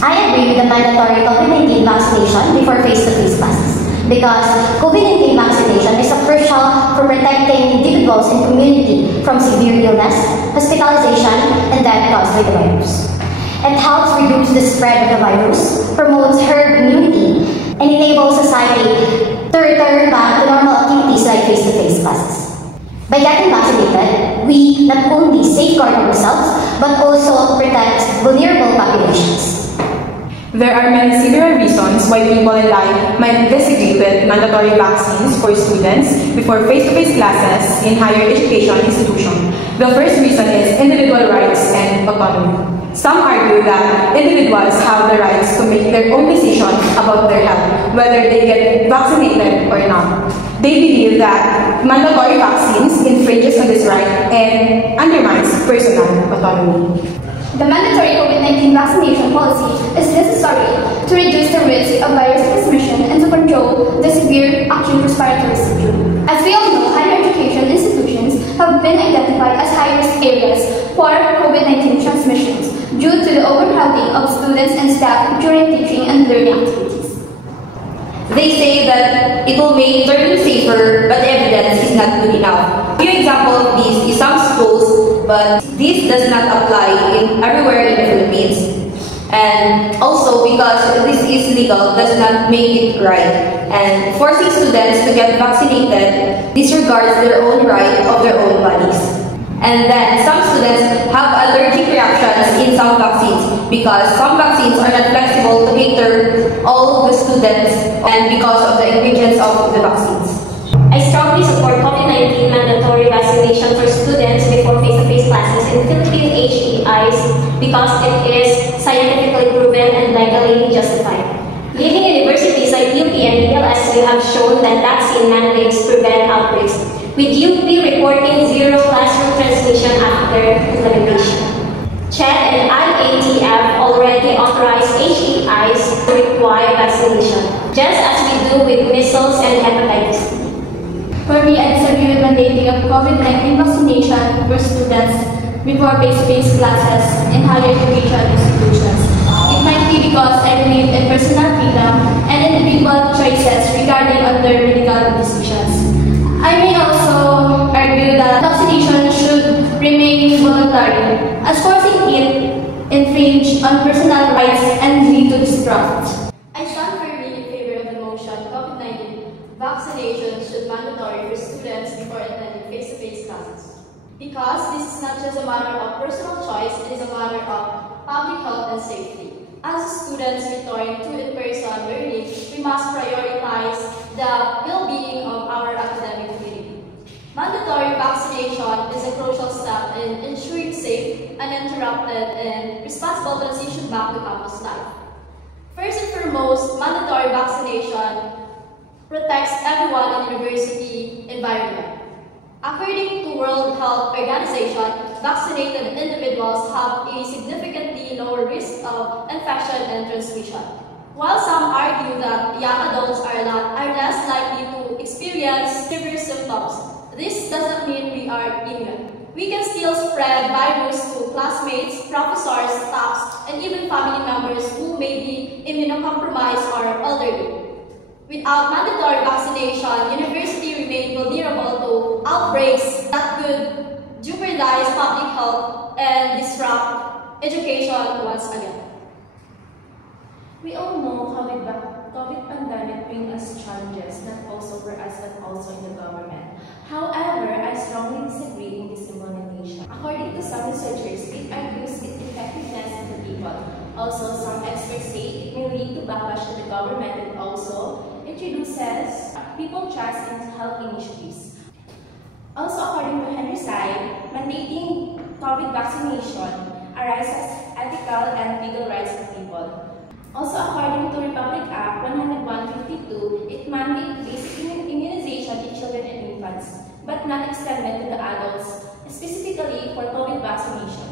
I agree with the mandatory COVID-19 vaccination before face-to-face classes because COVID-19 vaccination is crucial for protecting individuals and community from severe illness, hospitalization, and death caused by the virus. It helps reduce the spread of the virus, promotes herd immunity, and enables society to return back to normal activities like face-to-face classes. By getting vaccinated, we not only safeguard ourselves, but also protect vulnerable populations. There are many similar reasons why people and I might disagree with mandatory vaccines for students before face-to-face classes in higher education institutions. The first reason is individual rights and autonomy. Some argue that individuals have the rights to make their own decisions about their health, whether they get vaccinated or not. They believe that mandatory vaccines infringes on this right and undermines personal autonomy. The mandatory COVID-19 vaccination policy is necessary to reduce the risk of virus transmission and to control the severe acute respiratory syndrome. As we all know, higher education institutions have been identified as high-risk areas for COVID-19 transmissions due to the overcrowding of students and staff during teaching and learning activities. They say that it will make learning safer, but the evidence is not good enough. A few examples of this is some schools, but this does not apply everywhere in the Philippines. And also because this is legal does not make it right. And forcing students to get vaccinated disregards their own right of their own bodies. And then some students have allergic reactions in some vaccines because some vaccines are not flexible to cater all the students and because of the ingredients of the vaccines. I strongly support COVID-19 mandatory vaccination for students before face-to-face classes in Philippine HEIs because it is scientifically proven and legally justified. Leading universities like UP and DLSU have shown that vaccine mandates prevent outbreaks, with UP reporting zero classroom transmission after implementation. CHED and IATF already authorized HEIs to require vaccination, just as we do with measles and hepatitis C. For me, I disagree with mandating of COVID-19 vaccination for students before face-to-face classes in higher education institutions. It might be because I believe in personal freedom and individual choices regarding other medical decisions. I may also argue that vaccination should remain voluntary, as forcing it infringe on personal rights and lead to distrust. I stand firmly in favor of the motion COVID-19 vaccination should be mandatory for students before attending face-to-face classes. Because this is not just a matter of personal choice, it is a matter of public health and safety. As students return to in-person learning, we must prioritize the well-being of our academic community. Mandatory vaccination is a crucial step in ensuring safe, uninterrupted, and responsible transition back to campus life. First and foremost, mandatory vaccination protects everyone in university environment. According to World Health Organization, vaccinated individuals have a significantly lower risk of infection and transmission. While some argue that young adults are less likely to experience severe symptoms, this doesn't mean we are immune. We can still spread virus to classmates, professors, staffs, and even family members who may be immunocompromised or elderly. Without mandatory vaccination, universities remain vulnerable to outbreaks that could jeopardize public health and disrupt education once again. We all know COVID pandemic brings us challenges, not also for us but also in the government. However, I strongly disagree in this implementation. According to some researchers, it argues its effectiveness to the people. Also, some experts say it may lead to backlash to the government and also introduces people trust in health initiatives. Also, according to Henry Sy, mandating COVID vaccination arises ethical and legal rights of people. Also, according to Republic Act 101/52, it mandates basic immunization in children and infants, but not extended to the adults, specifically for COVID vaccination.